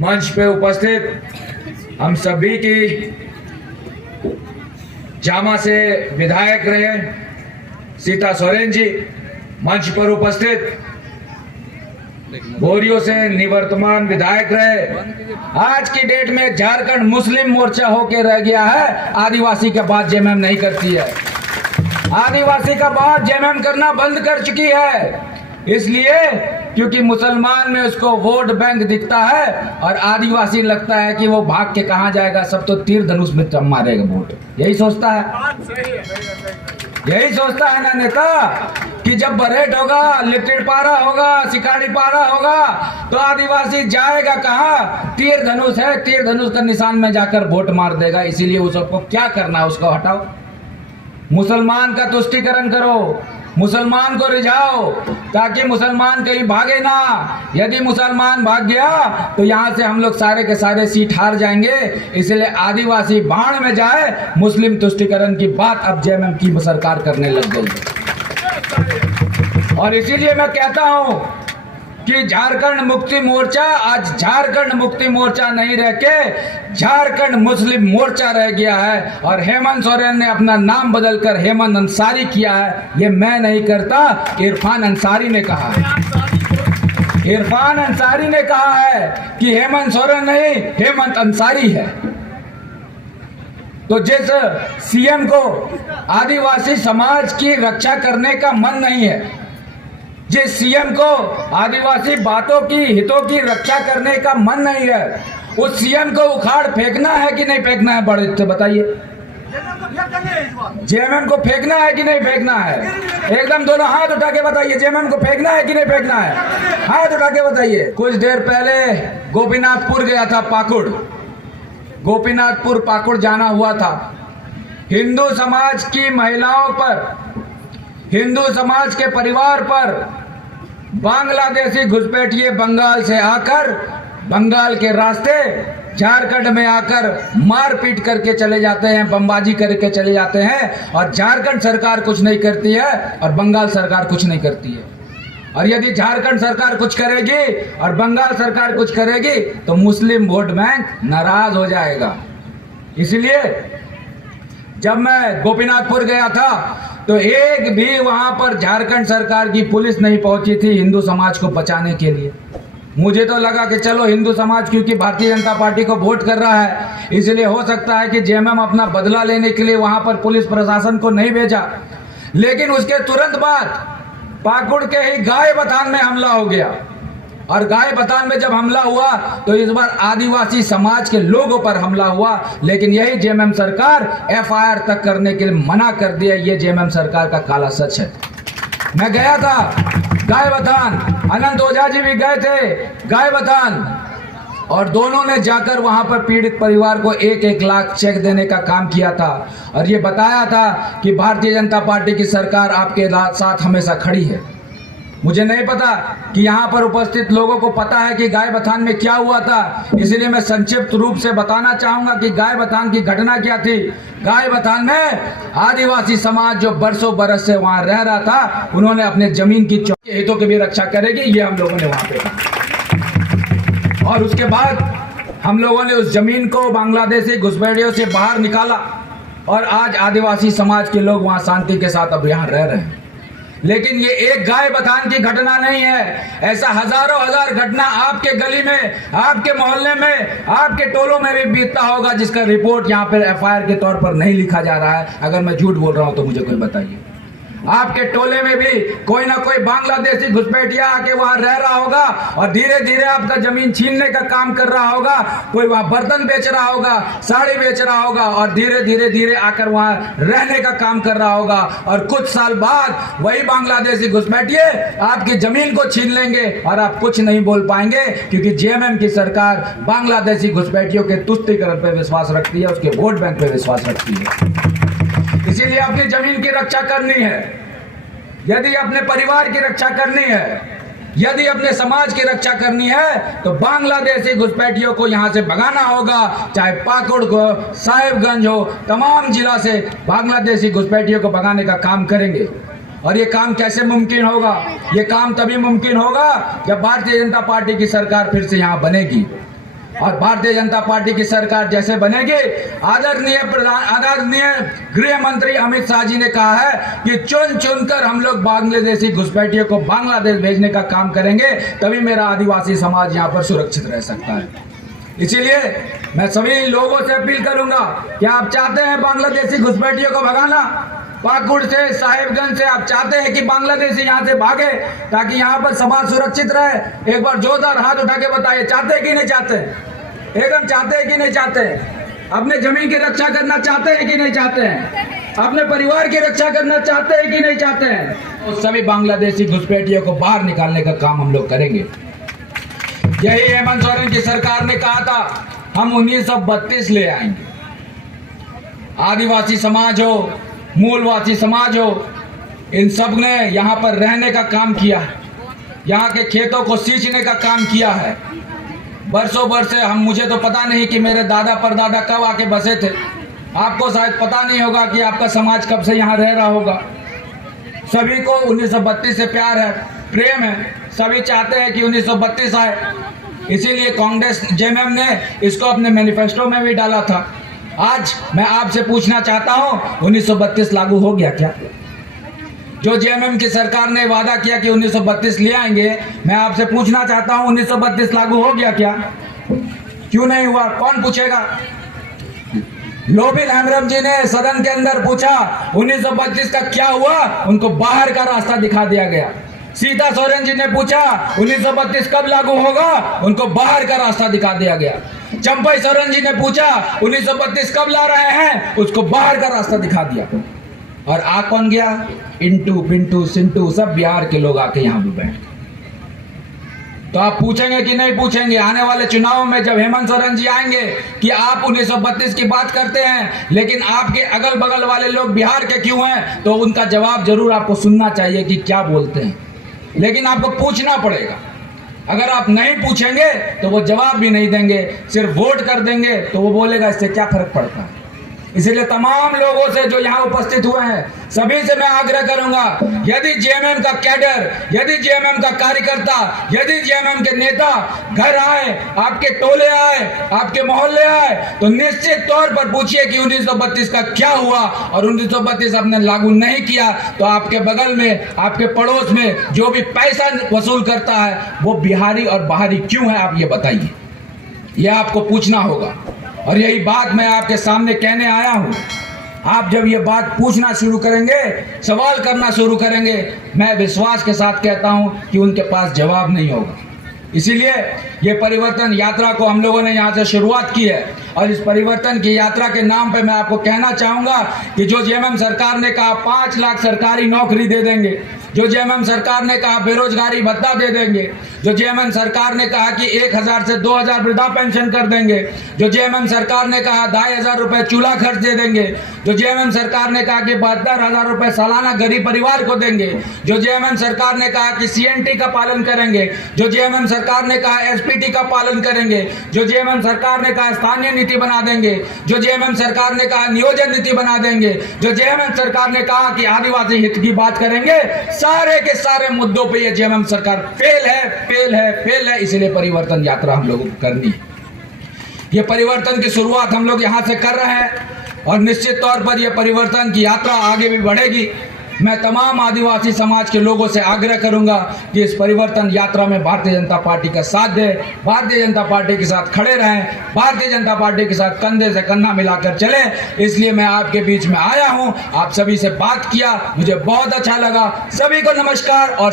मंच पे उपस्थित हम सभी की जामा से विधायक रहे सीता सोरेन जी, मंच पर उपस्थित बोरियो से निवर्तमान विधायक रहे। आज की डेट में झारखंड मुस्लिम मोर्चा होके रह गया है, आदिवासी का बात जेएमएम नहीं करती है। आदिवासी का बात जेएमएम करना बंद कर चुकी है, इसलिए क्योंकि मुसलमान में उसको वोट बैंक दिखता है और आदिवासी लगता है कि वो भाग के कहां जाएगा, सब तो तीर धनुष में मारेगा वोट। यही सोचता है, यही सोचता है ना नेता कि जब बरेट होगा, लिट्टिड़ पारा होगा, शिकारी पारा होगा तो आदिवासी जाएगा कहाँ? तीर धनुष है, तीर धनुष का निशान में जाकर वोट मार देगा। इसीलिए उसको क्या करना है, उसको हटाओ। मुसलमान का तुष्टीकरण करो, मुसलमान को रिझाओ ताकि मुसलमान कहीं भागे ना। यदि मुसलमान भाग गया तो यहाँ से हम लोग सारे के सारे सीट हार जाएंगे। इसलिए आदिवासी बाढ़ में जाए, मुस्लिम तुष्टीकरण की बात अब जेएमएम की सरकार करने लग गई। और इसीलिए मैं कहता हूँ कि झारखंड मुक्ति मोर्चा आज झारखंड मुक्ति मोर्चा नहीं रह के झारखंड मुस्लिम मोर्चा रह गया है। और हेमंत सोरेन ने अपना नाम बदलकर हेमंत अंसारी किया है। ये मैं नहीं करता, इरफान अंसारी ने कहा है। इरफान अंसारी ने कहा है कि हेमंत सोरेन नहीं, हेमंत अंसारी है। तो जिस सीएम को आदिवासी समाज की रक्षा करने का मन नहीं है, जिस सीएम को आदिवासी बातों की हितों की रक्षा करने का मन नहीं है, उस सीएम को उखाड़ फेंकना है कि नहीं फेंकना है? बड़े से बताइए, जेएमएम को फेंकना है कि नहीं फेंकना है? एकदम दोनों हाथ उठा के बताइए, जेएमएम को फेंकना है कि नहीं फेंकना है? हाथ उठा के बताइए। कुछ देर पहले गोपीनाथपुर गया था, पाकुड़, गोपीनाथपुर पाकुड़ जाना हुआ था। हिंदू समाज की महिलाओं पर, हिंदू समाज के परिवार पर बांग्लादेशी घुसपैठिए बंगाल से आकर, बंगाल के रास्ते झारखंड में आकर मारपीट करके चले जाते हैं, बमबाजी करके चले जाते हैं। और झारखंड सरकार कुछ नहीं करती है और बंगाल सरकार कुछ नहीं करती है। और यदि झारखंड सरकार कुछ करेगी और बंगाल सरकार कुछ करेगी तो मुस्लिम वोट बैंक नाराज हो जाएगा। इसलिए जब मैं गोपीनाथपुर गया था तो एक भी वहां पर झारखंड सरकार की पुलिस नहीं पहुंची थी हिंदू समाज को बचाने के लिए। मुझे तो लगा कि चलो हिंदू समाज क्योंकि भारतीय जनता पार्टी को वोट कर रहा है, इसलिए हो सकता है कि जेएमएम अपना बदला लेने के लिए वहां पर पुलिस प्रशासन को नहीं भेजा। लेकिन उसके तुरंत बाद पाकुड़ के ही गाय बथान में हमला हो गया। और गाय बथान में जब हमला हुआ तो इस बार आदिवासी समाज के लोगों पर हमला हुआ। लेकिन यही जेएमएम सरकार एफआईआर तक करने के लिए मना कर दिया। ये जेएमएम सरकार का काला सच है। मैं गया था गाय बथान, अनंत ओझा जी भी गए थे गाय बथान, और दोनों ने जाकर वहां पर पीड़ित परिवार को 1-1 लाख चेक देने का काम किया था। और ये बताया था कि भारतीय जनता पार्टी की सरकार आपके साथ हमेशा खड़ी है। मुझे नहीं पता कि यहाँ पर उपस्थित लोगों को पता है कि गाय बथान में क्या हुआ था, इसलिए मैं संक्षिप्त रूप से बताना चाहूंगा कि गाय बथान की घटना क्या थी। गाय बथान में आदिवासी समाज जो बरसों बरस से वहां रह रहा था, उन्होंने अपने जमीन की हितों की भी रक्षा करेगी, ये हम लोगों ने वहां पे कहा। और उसके बाद हम लोगों ने उस जमीन को बांग्लादेशी घुसपैठियों से बाहर निकाला और आज आदिवासी समाज के लोग वहां शांति के साथ अब यहाँ रह रहे हैं। लेकिन ये एक गाय बथान की घटना नहीं है, ऐसा हजारों हजार घटना आपके गली में, आपके मोहल्ले में, आपके टोलों में भी बीतता होगा, जिसका रिपोर्ट यहाँ पर एफआईआर के तौर पर नहीं लिखा जा रहा है। अगर मैं झूठ बोल रहा हूं तो मुझे कोई बताइए। आपके टोले में भी कोई ना कोई बांग्लादेशी घुसपैठिया आके वहां रह रहा होगा और धीरे धीरे आपका जमीन छीनने का काम कर रहा होगा। कोई वहां बर्तन बेच रहा होगा, साड़ी बेच रहा होगा और धीरे धीरे आकर वहां रहने का काम कर रहा होगा। और कुछ साल बाद वही बांग्लादेशी घुसपैठिए आपकी जमीन को छीन लेंगे और आप कुछ नहीं बोल पाएंगे, क्योंकि जेएमएम की सरकार बांग्लादेशी घुसपैठियों के तुष्टीकरण पर विश्वास रखती है, उसके वोट बैंक पर विश्वास रखती है। इसीलिए अपनी जमीन की रक्षा करनी है, यदि अपने परिवार की रक्षा करनी है, यदि अपने समाज की रक्षा करनी है तो बांग्लादेशी घुसपैठियों को यहां से भगाना होगा। चाहे पाकुड़ को, साहिबगंज हो, तमाम जिला से बांग्लादेशी घुसपैठियों को भगाने का काम करेंगे। और ये काम कैसे मुमकिन होगा? ये काम तभी मुमकिन होगा जब भारतीय जनता पार्टी की सरकार फिर से यहाँ बनेगी। और भारतीय जनता पार्टी की सरकार जैसे बनेगी, आदरणीय गृह मंत्री अमित शाह जी ने कहा है कि चुन चुनकर हम लोग बांग्लादेशी घुसपैठियों को बांग्लादेश भेजने का काम करेंगे, तभी मेरा आदिवासी समाज यहाँ पर सुरक्षित रह सकता है। इसीलिए मैं सभी लोगों से अपील करूंगा कि आप चाहते हैं बांग्लादेशी घुसपैठियों को भगाना, पाकुड़ से, साहिबगंज से आप चाहते हैं कि बांग्लादेशी यहाँ से भागे ताकि यहाँ पर समाज सुरक्षित रहे। एक बार जोरदार हाथ उठा के बताइए, चाहते हैं कि नहीं चाहते? एकदम चाहते हैं कि नहीं चाहते? अपने जमीन की रक्षा करना चाहते हैं कि नहीं चाहते हैं? अपने परिवार की रक्षा करना चाहते हैं कि नहीं चाहते हैं? तो सभी बांग्लादेशी घुसपैठियों को बाहर निकालने का काम हम लोग करेंगे। यही हेमंत सोरेन की सरकार ने कहा था, हम 1932 ले आएंगे। आदिवासी समाज हो, मूलवासी समाज हो, इन सब ने यहाँ पर रहने का काम किया है, यहाँ के खेतों को सींचने का काम किया है। बरसों बरस से मुझे तो पता नहीं कि मेरे दादा परदादा कब आके बसे थे। आपको शायद पता नहीं होगा कि आपका समाज कब से यहाँ रह रहा होगा। सभी को 1932 से प्यार है, प्रेम है, सभी चाहते हैं कि 1932 आए। इसीलिए कांग्रेस जेएमएम ने इसको अपने मैनिफेस्टो में भी डाला था। आज मैं आपसे पूछना चाहता हूं, 1932 लागू हो गया क्या? जो जेएमएम की सरकार ने वादा किया कि 1932 ले आएंगे, मैं आपसे पूछना चाहता हूं 1932 लागू हो गया क्या? क्यों नहीं हुआ? कौन पूछेगा? लोबिन हेम्ब्रम जी ने सदन के अंदर पूछा 1932 का क्या हुआ, उनको बाहर का रास्ता दिखा दिया गया। सीता सोरेन जी ने पूछा 1932 कब लागू होगा, उनको बाहर का रास्ता दिखा दिया गया। चंपई सोरेन जी ने पूछा 1932 कब ला रहे हैं, उसको बाहर का रास्ता दिखा दिया। और आ कौन गया? इंटू पिंटू सिंटू सब बिहार के लोग आके यहाँ पे बैठ। तो आप पूछेंगे कि नहीं पूछेंगे आने वाले चुनाव में, जब हेमंत सोरेन जी आएंगे कि आप 1932 की बात करते हैं लेकिन आपके अगल बगल वाले लोग बिहार के क्यों हैं, तो उनका जवाब जरूर आपको सुनना चाहिए कि क्या बोलते हैं। लेकिन आपको पूछना पड़ेगा। अगर आप नहीं पूछेंगे तो वो जवाब भी नहीं देंगे, सिर्फ वोट कर देंगे तो वो बोलेगा इससे क्या फर्क पड़ता है। इसीलिए तमाम लोगों से जो यहाँ उपस्थित हुए हैं, सभी से मैं आग्रह करूंगा, यदि जेएमएम का कैडर, यदि जेएमएम का कार्यकर्ता, यदि जेएमएम के नेता घर आए, आपके टोले आए, आपके मोहल्ले आए, तो निश्चित तौर पर पूछिए कि 1932 का क्या हुआ। और 1932 आपने लागू नहीं किया तो आपके बगल में, आपके पड़ोस में जो भी पैसा वसूल करता है वो बिहारी और बाहरी क्यों है, आप ये बताइए। यह आपको पूछना होगा। और यही बात मैं आपके सामने कहने आया हूं। आप जब ये बात पूछना शुरू करेंगे, सवाल करना शुरू करेंगे, मैं विश्वास के साथ कहता हूं कि उनके पास जवाब नहीं होगा। इसीलिए ये परिवर्तन यात्रा को हम लोगों ने यहाँ से शुरुआत की है। और इस परिवर्तन की यात्रा के नाम पे मैं आपको कहना चाहूंगा कि जो जेएमएम सरकार ने कहा 5 लाख सरकारी नौकरी दे देंगे, जो जेएमएम सरकार ने कहा बेरोजगारी भत्ता दे देंगे, जो जेएमएम सरकार ने कहा कि 1000 से 2000 वृद्धा पेंशन कर देंगे, जो जेएमएम सरकार ने कहा 2500 रुपए चूल्हा खर्च दे देंगे, जो जेएमएम सरकार ने कहा कि 72,000 रुपए सालाना गरीब परिवार को देंगे, जो जेएमएम सरकार ने कहा कि सीएनटी का पालन करेंगे, जो जेएमएम सरकार ने कहा एसपीटी का पालन करेंगे, जो जेएमएम सरकार ने कहा स्थानीय नीति बना देंगे, जो जेएमएम सरकार ने कहा नियोजन नीति बना देंगे, जो जेएमएम सरकार ने कहा कि आदिवासी हित की बात करेंगे, सारे के सारे मुद्दों पे ये जेएमएम सरकार फेल है। इसलिए परिवर्तन यात्रा हम लोगों को करनी है। ये परिवर्तन की शुरुआत हम लोग यहां से कर रहे हैं और निश्चित तौर पर यह परिवर्तन की यात्रा आगे भी बढ़ेगी। मैं तमाम आदिवासी समाज के लोगों से आग्रह करूंगा कि इस परिवर्तन यात्रा में भारतीय जनता पार्टी का साथ दें, भारतीय जनता पार्टी के साथ खड़े रहें, भारतीय जनता पार्टी के साथ कंधे से कंधा मिलाकर चलें। इसलिए मैं आपके बीच में आया हूं, आप सभी से बात किया, मुझे बहुत अच्छा लगा। सभी को नमस्कार और